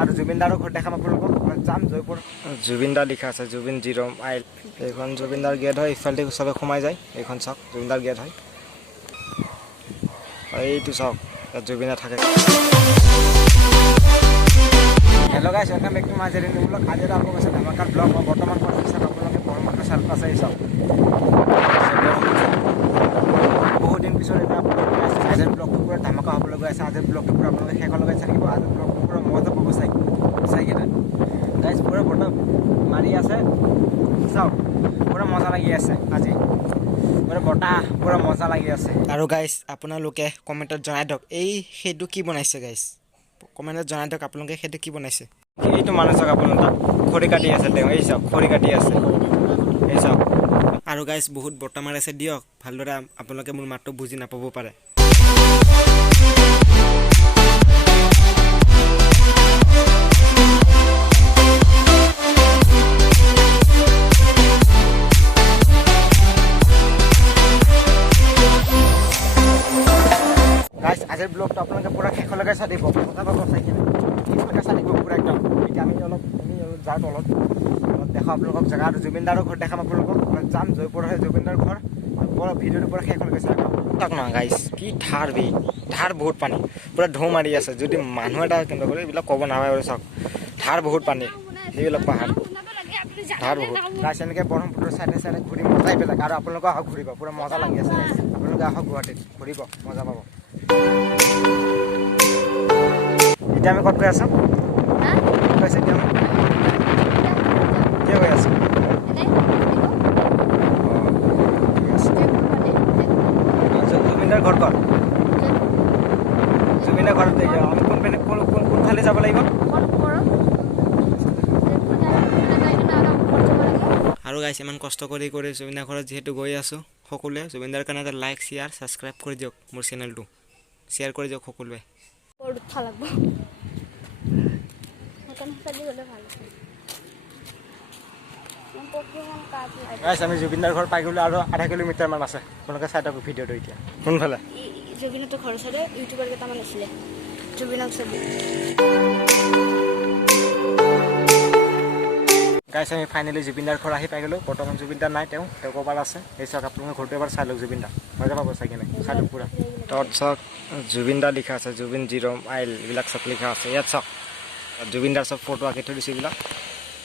আৰু জুবিনদাৰৰ ঘৰ দেখাম আপোনালোকক যাম জয়পুৰ জুবিনদা লিখা আছে জুবিন জিৰ' মাইল এইখন জুবিনদাৰ গেট হয় ইফালে চবে সোমাই যায় এইখন চাওক জুবিনদাৰ গেট হয় এইটো চাওক ইয়াত জুবিনা থাকে hello' guys welcome back to my channel vlog আজি এটা আপোনালোকৰ আছে ধামাকাৰ ব্লগ মই বৰ্তমান কৰি চাওক আপোনালোকে বৰমাত্ৰ চাল পাছ আহি চাওক বহুত দিন পিছত এটা আজিৰ ব্লগটো পুৰা ধামাকা হ'বলৈ গৈ আছে আজিৰ ব্লগটো পুৰা আপোনালোকে শেষলৈকে চাই থাকিব আজিৰ ব্লগটো পুৰা মজা পাব চাইকেনে গাইছ পুৰা বৰ্তমান মাৰি আছে চাওক পুৰা মজা লাগি আছে আজি পুৰা বতাহ পুৰা মজা লাগি আছে আৰু গাইছ আপোনালোকে কমেণ্টত জনাই দিয়ক সেইটো কি বনাইছে গাইছ কমেণ্টত জনাই দিয়ক আপোনালোকে সেইটো কি বনাইছে এইটো মানুহ চাওক আপোনালোক খৰি কাটি আছে তেওঁ এই চাওক খৰি কাটি আছে এই চাওক আৰু গাইছ বহুত বতাহ মাৰি আছে দিয়ক ভালদৰে আপোনালোকে মোৰ মাতটো বুজি নাপাব পাৰে আজিৰ ব্লগটো আপোনালোকে পুৰা শেষলৈকে চাই দিব মজা পাব চাইকেনে শেষলৈকে চাই দিব পুৰা একদম এতিয়া আমি অলপ যাওঁ তলত দেখাওঁ আপোনালোকক জেগা আৰু জুবিনদাৰৰ ঘৰ দেখাম আপোনালোকক যাম জয়পুৰ হয় জুবিনদাৰ ঘৰ পুৰা ভিডিঅ'টো পুৰা শেষলৈকে চাই চাওক নহয় গাইছ কি ধাৰ বহুত পানী পুৰা ঢৌ মাৰি আছে যদি মানুহ এটা কেনেকুৱা কৰে এইবিলাক ক'ব নাপায় আৰু চাওক ধাৰ বহুত পানী সেইবিলাক পাহাৰ ধাৰ বহুত গাইছ এনেকৈ ব্ৰহ্মপুত্ৰৰ চাইডে চাইডে ঘূৰি মজাই বেলেগ আৰু আপোনালোকে আহক ঘূৰিব পুৰা মজা লাগি আছে আপোনালোকে আহক গুৱাহাটীত ঘূৰিব মজা পাব এতিয়া আমি ক'ত গৈ আছোঁ কৈছে এতিয়া আমি কিয় গৈ আছোঁ জুবিনদাৰ ঘৰ ক'ত জুবিনদাৰ ঘৰত আমি কোনফালে যাব লাগিব আৰু গাইছ ইমান কষ্ট কৰি জুবিনদাৰ ঘৰত যিহেতু গৈ আছোঁ সকলোৱে জুবিনদাৰ কাৰণে এটা লাইক শ্বেয়াৰ ছাবস্ক্ৰাইব কৰি দিয়ক মোৰ চেনেলটো শ্বেয়াৰ কৰি দিয়ক সকলোৱে গাইছ আমি জুবিনদাৰ ঘৰ পাই গ'লোঁ আৰু 0.5 কিলোমিটাৰমান আছে আপোনালোকে চাই থাকক ভিডিঅ'টো এতিয়া কোনফালে জুবিনৰ ঘৰৰ ওচৰতে ইউটিউবাৰ কেইটামান আছিলে জুবিনক ছবি গাইছ আমি ফাইনেলি জুবিনদাৰ ঘৰ আহি পাই গ'লোঁ বৰ্তমান জুবিনদাৰ নাই তেওঁ ক'ৰবাত আছে এই চাওক আপোনালোকে ঘৰটো এবাৰ চাই লওক জুবিনদা মজা পাব চাই কিনে চাই লওক পুৰা তাত চাওক জুবিনদা লিখা আছে জুবিন জিৰ' মাইল এইবিলাক চব লিখা আছে ইয়াত চাওক জুবিনদাৰ চব ফটো আঁকি থৈ দিছে এইবিলাক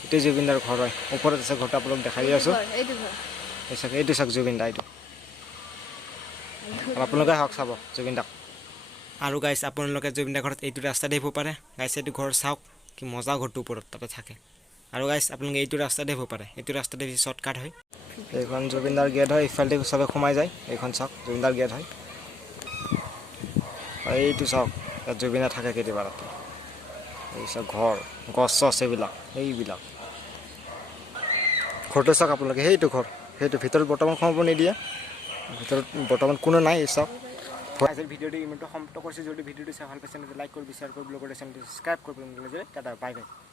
এইটো জুবিনদাৰ ঘৰ হয় ওপৰত আছে ঘৰটো আপোনালোক দেখাই দি আছোঁ এই চাওক এইটো চাওক জুবিনদা এইটো আপোনালোকে আহক চাব জুবিনদাক আৰু গাইছ আপোনালোকে জুবিনদাৰ ঘৰত এইটো ৰাস্তা দেখিব পাৰে গাইছ এইটো ঘৰ চাওক কি মজা ঘৰটো ওপৰত তাতে থাকে আৰু গাইছ আপোনালোকে এইটো ৰাস্তা দেখিব পাৰে এইটো ৰাস্তাতে বেছি শ্বৰ্টকাট হয় এইখন জুবিনদাৰ গেট হয় ইফালে চবে সোমাই যায় এইখন চাওক জুবিনদাৰ গেট হয় এইটো চাওক ইয়াত জুবিনা থাকে কেতিয়াবা ৰাতি এই চাওক ঘৰ গছ চছ এইবিলাক ঘৰটো চাওক আপোনালোকে সেইটো ঘৰ সেইটো ভিতৰত বৰ্তমান সোমাব নিদিয়ে ভিতৰত বৰ্তমান কোনো নাই এই চাওক আজিৰ ভিডিঅ'টো ইমানটো সমাপ্ত কৰিছোঁ যদি ভিডিঅ'টো চাই ভাল পাইছে লাইক কৰিব শ্বেয়াৰ কৰিব চেনেলটো ছাবস্ক্ৰাইব কৰিব টাটা বাই বাই